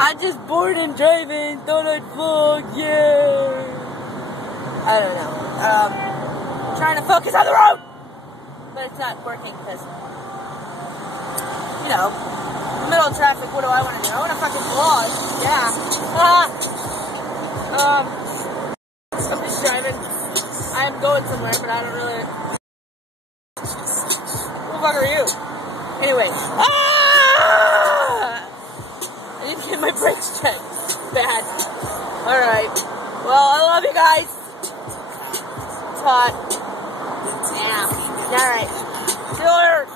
I'm just bored and driving, thought I'd vlog, yay! I don't know. Trying to focus on the road! But it's not working because, you know, middle of traffic, what do I want to do? I want to fucking vlog, yeah. I'm just driving. I'm going somewhere, but I don't really... Who the fuck are you? Anyway. I need to get my brakes checked. Bad. Alright. Well, I love you guys. It's hot. Yeah. Alright. See you later.